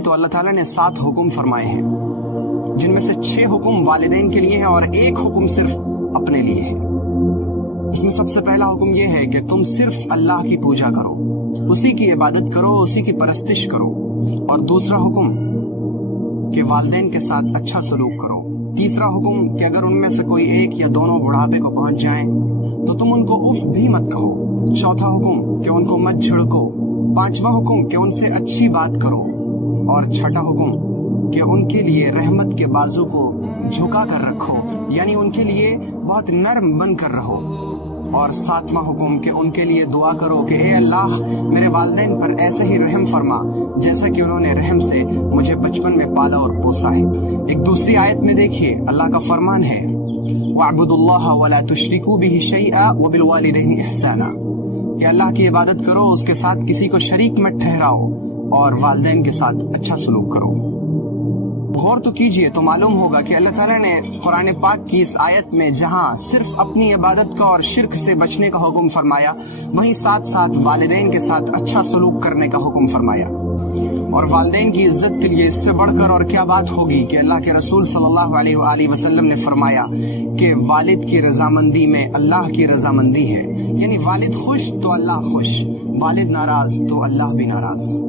تو اللہ تعالیٰ نے 7 حکم فرمائے ہیں، جن میں سے 6 حکم والدین کے لیے ہیں اور 1 حکم صرف اپنے لیے ہے۔ اس میں سب سے پہلا حکم یہ ہے کہ تم صرف اللہ کی پوجا کرو، اسی کی عبادت کرو، اسی کی پرستش کرو۔ اور دوسرا حکم کہ والدین کے ساتھ اچھا سلوک کرو۔ تیسرا حکم کہ اگر ان میں سے کوئی ایک یا دونوں بڑھاپے کو پہنچ جائیں تو تم ان کو اف بھی مت کہو۔ چوتھا حکم کہ ان کو مت جھڑکو۔ پانچواں حکم کہ ان سے اچھی بات کرو۔ اور چھٹا حکم کہ ان کے لیے رحمت کے بازو کو جھکا کر رکھو، یعنی ان کے لیے بہت نرم بن کر رہو۔ اور 7واں حکم کہ ان کے لیے دعا کرو کہ اے اللہ میرے والدین پر ایسے ہی رحم فرما جیسا کہ انہوں نے رحم سے مجھے بچپن میں پالا اور پوسا ہے۔ ایک دوسری آیت میں دیکھیے اللہ کا فرمان ہے وَاعْبُدُوا اللَّهَ وَلَا تُشْرِكُوا بِهِ شَيْئًا وَبِالْوَالِدَيْنِ إِحْسَانًا، کہ اللہ کی عبادت کرو، اس کے ساتھ کسی کو شریک مت ٹھہراؤ، اور والدین کے ساتھ اچھا سلوک کرو۔ غور تو کیجئے تو معلوم ہوگا کہ اللہ تعالیٰ نے قرآن پاک کی اس آیت میں جہاں صرف اپنی عبادت کا اور شرک سے بچنے کا حکم فرمایا، وہیں ساتھ ساتھ والدین کے ساتھ اچھا سلوک کرنے کا حکم فرمایا۔ اور والدین کی عزت کے لیے اس سے بڑھ کر اور کیا بات ہوگی کہ اللہ کے رسول صلی اللہ علیہ وآلہ وسلم نے فرمایا کہ والد کی رضامندی میں اللہ کی رضامندی ہے، یعنی والد خوش تو اللہ خوش، والد ناراض تو اللہ بھی ناراض۔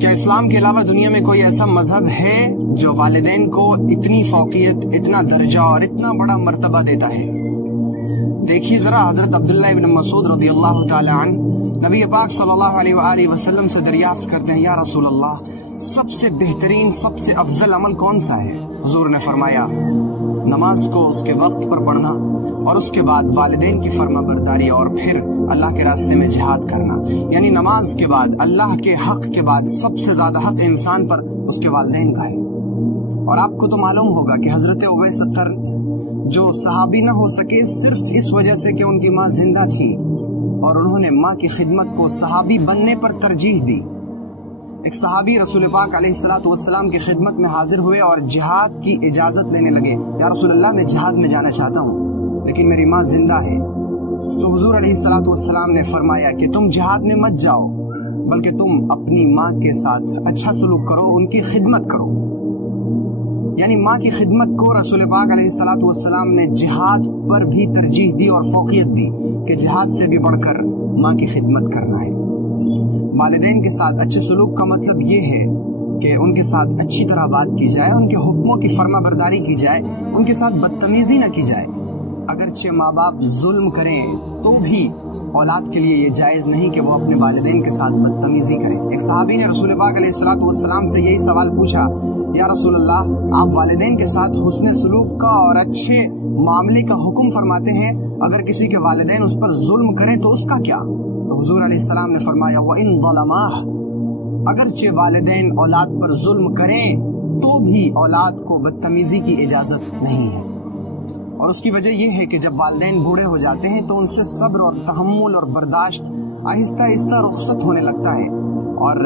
کیا اسلام کے علاوہ دنیا میں کوئی ایسا مذہب ہے جو والدین کو اتنی فوقیت، اتنا درجہ اور اتنا بڑا مرتبہ دیتا ہے؟ دیکھیے ذرا حضرت عبداللہ ابن مسعود رضی اللہ تعالی عنہ نبی پاک صلی اللہ علیہ وآلہ وسلم سے دریافت کرتے ہیں، یا رسول اللہ سب سے بہترین، سب سے افضل عمل کون سا ہے؟ حضور نے فرمایا نماز کو اس کے وقت پر پڑھنا، اور اس کے بعد والدین کی فرما برداری، اور پھر اللہ کے راستے میں جہاد کرنا۔ یعنی نماز کے بعد، اللہ کے حق کے بعد سب سے زیادہ حق انسان پر اس کے والدین کا ہے۔ اور آپ کو تو معلوم ہوگا کہ حضرت اویس قرن جو صحابی نہ ہو سکے صرف اس وجہ سے کہ ان کی ماں زندہ تھی اور انہوں نے ماں کی خدمت کو صحابی بننے پر ترجیح دی۔ ایک صحابی رسول پاک علیہ الصلوۃ والسلام کی خدمت میں حاضر ہوئے اور جہاد کی اجازت لینے لگے، یا رسول اللہ میں جہاد میں جانا چاہتا ہوں لیکن میری ماں زندہ ہے۔ تو حضور علیہ الصلوۃ والسلام نے فرمایا کہ تم جہاد میں مت جاؤ، بلکہ تم اپنی ماں کے ساتھ اچھا سلوک کرو، ان کی خدمت کرو۔ یعنی ماں کی خدمت کو رسول پاک علیہ الصلوۃ والسلام نے جہاد پر بھی ترجیح دی اور فوقیت دی کہ جہاد سے بھی بڑھ کر ماں کی خدمت کرنا ہے۔ والدین کے ساتھ اچھے سلوک کا مطلب یہ ہے کہ ان کے ساتھ اچھی طرح بات کی جائے، ان کے حکموں کی فرما برداری کی جائے، ان کے ساتھ بدتمیزی نہ کی جائے۔ اگرچہ ماں باپ ظلم کریں تو بھی اولاد کے لیے یہ جائز نہیں کہ وہ اپنے والدین کے ساتھ بدتمیزی کریں۔ ایک صحابی نے رسول پاک علیہ الصلوۃ والسلام سے یہی سوال پوچھا، یا رسول اللہ آپ والدین کے ساتھ حسن سلوک کا اور اچھے معاملے کا حکم فرماتے ہیں، اگر کسی کے والدین اس پر ظلم کریں تو اس کا کیا؟ تو حضور علیہ السلام نے فرمایا وَإِن ظَلَمَاهُ، اگرچہ والدین اولاد پر ظلم کریں تو بھی اولاد کو بدتمیزی کی اجازت نہیں ہے۔ اور اس کی وجہ یہ ہے کہ جب والدین بوڑھے ہو جاتے ہیں تو ان سے صبر اور تحمل اور برداشت آہستہ آہستہ رخصت ہونے لگتا ہے، اور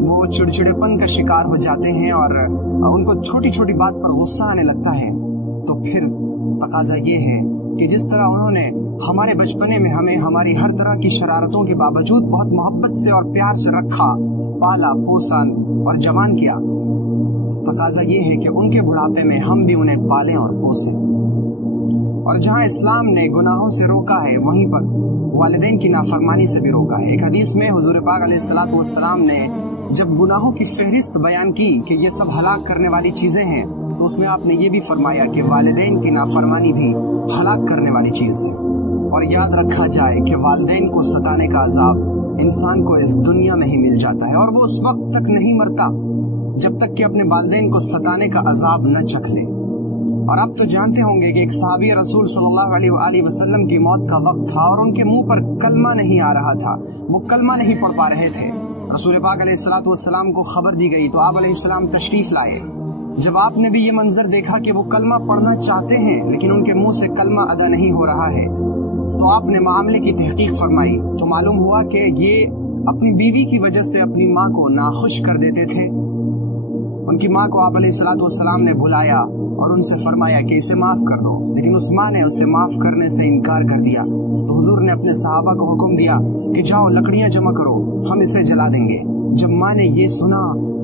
وہ چڑچڑے پن کا شکار ہو جاتے ہیں اور ان کو چھوٹی چھوٹی بات پر غصہ آنے لگتا ہے۔ تو پھر تقاضا یہ ہے کہ جس طرح انہوں نے ہمارے بچپنے میں ہمیں ہماری ہر طرح کی شرارتوں کے باوجود بہت محبت سے اور پیار سے رکھا، پالا، پوسا اور جوان کیا، تقاضا یہ ہے کہ ان کے بڑھاپے میں ہم بھی انہیں پالیں اور پوسیں۔ اور جہاں اسلام نے گناہوں سے روکا ہے وہیں پر والدین کی نافرمانی سے بھی روکا ہے۔ ایک حدیث میں حضور پاک علیہ الصلوۃ والسلام نے جب گناہوں کی فہرست بیان کی کہ یہ سب ہلاک کرنے والی چیزیں ہیں، تو اس میں آپ نے یہ بھی فرمایا کہ والدین کی نافرمانی بھی ہلاک کرنے والی چیز ہے۔ اور یاد رکھا جائے کہ والدین کو ستانے کا عذاب انسان کو اس دنیا میں ہی مل جاتا ہے، اور وہ اس وقت تک نہیں مرتا جب تک کہ اپنے والدین کو ستانے کا عذاب نہ چکھ لے۔ اور آپ تو جانتے ہوں گے کہ ایک صحابی رسول صلی اللہ علیہ وآلہ وسلم کی موت کا وقت تھا اور ان کے منہ پر کلمہ نہیں آ رہا تھا، وہ کلمہ نہیں پڑھ پا رہے تھے۔ رسول پاک علیہ الصلوۃ والسلام کو خبر دی گئی تو آپ علیہ السلام تشریف لائے۔ جب آپ نے بھی یہ منظر دیکھا کہ وہ کلمہ پڑھنا چاہتے ہیں لیکن ان کے منہ سے کلمہ ادا نہیں ہو رہا ہے، تو آپ نے معاملے کی تحقیق فرمائی تو معلوم ہوا کہ یہ اپنی بیوی کی وجہ سے اپنی ماں کو ناخوش کر دیتے تھے۔ ان کی ماں کو آپ علیہ الصلوۃ والسلام نے بلایا اور ان سے فرمایا کہ اسے معاف کر دو، لیکن اس ماں نے اسے معاف کرنے سے انکار کر دیا۔ تو حضور نے اپنے صحابہ کو حکم دیا کہ جاؤ لکڑیاں جمع کرو، ہم اسے جلا دیں گے۔ جب ماں نے یہ سنا